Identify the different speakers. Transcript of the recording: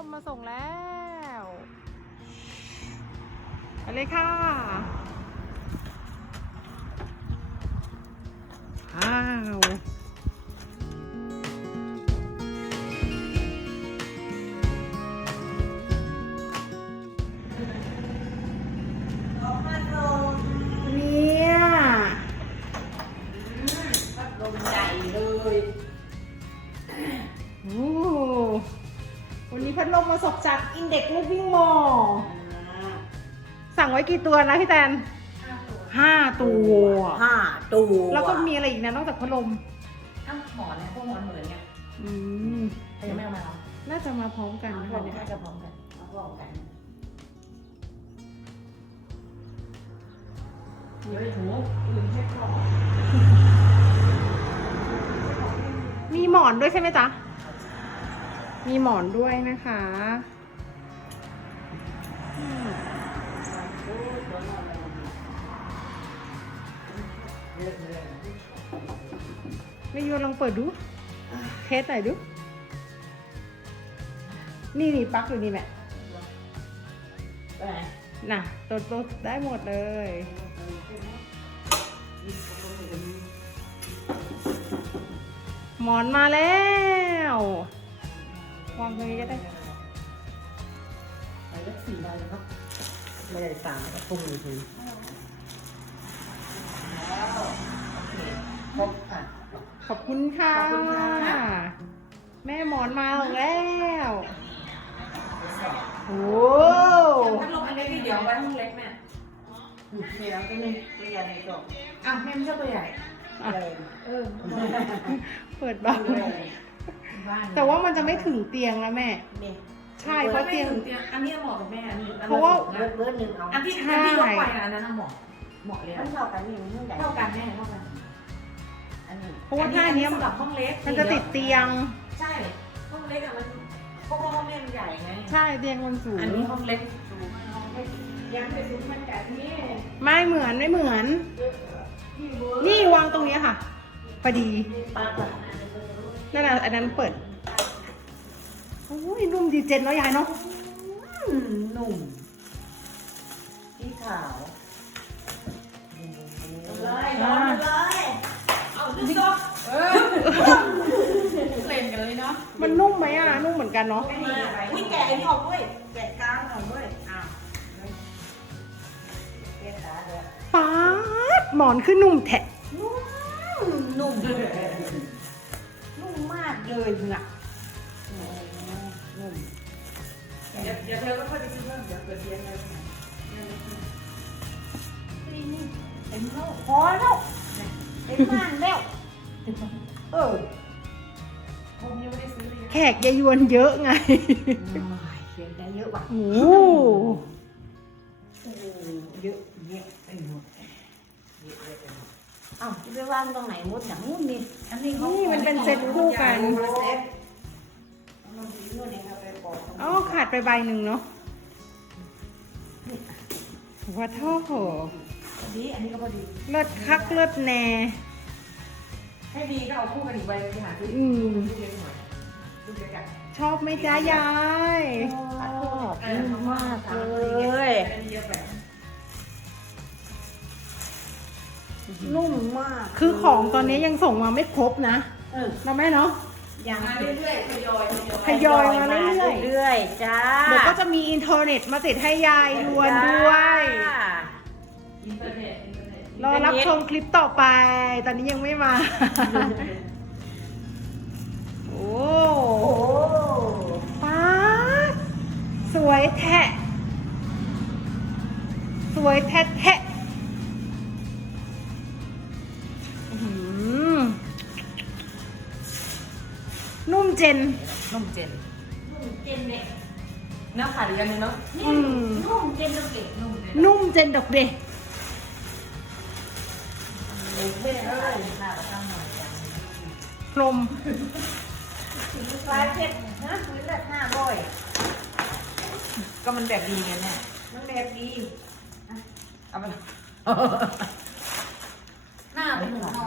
Speaker 1: มมาส่งแล้วไปเลยค่ะว้าวเนี่ย
Speaker 2: พัดลมใหญ่เลย
Speaker 1: โอ้วันนี้พัดลมมาส่งจาก Index Living Mall สั่งไว้กี่ตัวนะพี่แตน5 ตัว
Speaker 2: 5 ตัว
Speaker 1: แล้วก็มีอะไรอีกนะนอกจากพัดลม
Speaker 2: หมอนเนี่ยพวกหมอนเหมือนไง
Speaker 1: อืม
Speaker 2: ใครยังไม่เอามาเอา
Speaker 1: น่าจะมาพร้อมกันนะคะเนี่ย
Speaker 2: น่าจะพร้อมกันเอาพร้อมกันเฮ้ยโหอื่นแค่กล่อง
Speaker 1: มีหมอนด้วยใช่ไหมจ๊ะ มีหมอนด้วยนะคะไม่โยนลองเปิดดูเทสหน่อยดู นี่ปลั๊กอยู่นี่แม่
Speaker 2: ไปไหน
Speaker 1: น่ะตัวได้หมดเลย หมอนมาแล้ววางตรงนี้ก็ได้
Speaker 2: ไปเลข4ใบครับไม่ได้3ก็พุ่งเลยทีแล้วโอเคครบอ่ะ
Speaker 1: ขอบคุณค่ะ
Speaker 2: ขอบคุณค่ะ
Speaker 1: แม่หมอนมาแล้วโอ้
Speaker 2: พัดลมอันเล็กนี่เดี๋ยวไว้ห้องเล็กแม่เดี๋ยวก็นี่ตัวใหญ่ในกล่องอ่ะแม่ไม่ชอบตัวใหญ่
Speaker 1: อ่ะ
Speaker 2: เออ
Speaker 1: เปิดบ้านแต่ว่ามันจะไม่ถึงเตียงนะแม่ ใช่เพราะเตียง
Speaker 2: อันนี้เหมาะกับแม่อันนี้
Speaker 1: เพราะว่า
Speaker 2: เบอร์หนึ่งเอาอันที่ยกไปอันนั้นเหมาะเลย
Speaker 3: มันเท่ากันนี่มันใหญ่
Speaker 2: เท่ากันแม่เท่ากัน
Speaker 3: อันนี้
Speaker 1: เพราะว่าท่าเนี้ย
Speaker 2: สำหรับห้องเล็ก
Speaker 1: มันจะติดเตียง
Speaker 2: ใช่ห้องเล็กอ่ะมันเพราะว่าห้องแม่มันใหญ่ไง
Speaker 1: ใช่เตียงมันสูง
Speaker 2: อันนี้ห้องเล็กยังไม่สูงมันแต่นี่
Speaker 1: ไม่เหมือน นี่วางตรงนี้ค่ะพอดี
Speaker 2: ปากอ่ะ
Speaker 1: นั่นแหละอันนั้นเปิดโอ้ยนุ่มดีเจนเนาะยายเนาะ
Speaker 2: หนุ่ม
Speaker 3: สีขาว
Speaker 2: เลยนอนเลยเอาดึงก็เล่นกันเลยเนาะ
Speaker 1: มันนุ่มไหมอ่ะนุ่มเหมือนกันเนาะ
Speaker 3: อุ้ยแกะไอ้นี่ออกด้วยแกะกลางออกด้วยอ้าวแกะขาเดี๋ยว
Speaker 1: ป๊าดหมอนคือนุ่มแทะ
Speaker 3: นุ่มนุ่มมากเลยน่ะนุ่ม
Speaker 2: เดี๋ยวเธอก็ค่อยไปซื้อเพิ่มเดี๋ยวเกิดเรียนเลย
Speaker 3: เต็มแล้วพอแล้วเต็มบ้านแล้วเออ
Speaker 2: ผมยังไม่ได้ซื้อเลย
Speaker 1: แขกยายวนเยอะไง
Speaker 3: เขียนได้เยอะว่ะ
Speaker 1: โอ้
Speaker 3: โอ้เยอะเยอะไปหมดอ้าวจะไปวางตรงไหนมดอย่างนู้นนี่
Speaker 2: อันนี้เขา
Speaker 1: นี่มันเป็นเซ็ตคู่กัน
Speaker 3: เซ็ตน้องสีนู่นเองเอาไปปอก
Speaker 1: อ๋อขาดไปใบหนึ่งเนาะว่าท่อโห
Speaker 2: พอดีอันนี้ก็พอดี
Speaker 1: เลิศคักเลิศแน่
Speaker 2: ให้ดีก็เอาคู่กันอีกใบไปหาซื้อ
Speaker 1: อืม
Speaker 2: ลูกเล็กหน่อยลูกเล็กอ่ะ
Speaker 1: ชอบไหมจ๊ะยาย
Speaker 3: ชอบนุ่มมากเลย
Speaker 2: เยอะแบบ
Speaker 3: นุ่มมาก
Speaker 1: คือของตอนนี้ยังส่งมาไม่ครบนะ
Speaker 3: เออ
Speaker 1: เราแม่เนาะ
Speaker 3: ยัง
Speaker 2: มาเรื่อยๆทยอย
Speaker 1: ทยอยมาเรื่อย
Speaker 3: เรื่อยๆจ้า
Speaker 1: ๆเดี๋ยวก็จะมีอินเทอร์เน็ตมาติดให้ยายรวนด้วย
Speaker 3: จ้า
Speaker 2: อินเทอร์เน็ต
Speaker 1: รอรับชมคลิปต่อไป ตอนนี้ยังไม่มา โอ้
Speaker 3: โอ้
Speaker 1: ป๊าดสวยแทะ สวยแทะแทะอื้อหือนุ่มเจน
Speaker 2: นุ่มเจน
Speaker 3: นุ่มเจนเนี่ย
Speaker 2: เนื้อขาดอีกอันนึงเนาะ
Speaker 1: อืม
Speaker 3: นุ่มเจนต้องเก็บ
Speaker 2: นุ่มเจน
Speaker 1: นุ่มเจนดอกเด
Speaker 3: ไม่ได้เลย
Speaker 2: หน้าก็ตั้งหน่อยจ้ะ
Speaker 1: พรม
Speaker 3: ปลายเพชรนะพื้นละ500
Speaker 2: ก็มันแบบดีไงแม่
Speaker 3: มันแบบดี
Speaker 2: เอาไปหน้าเป็นหมูเทา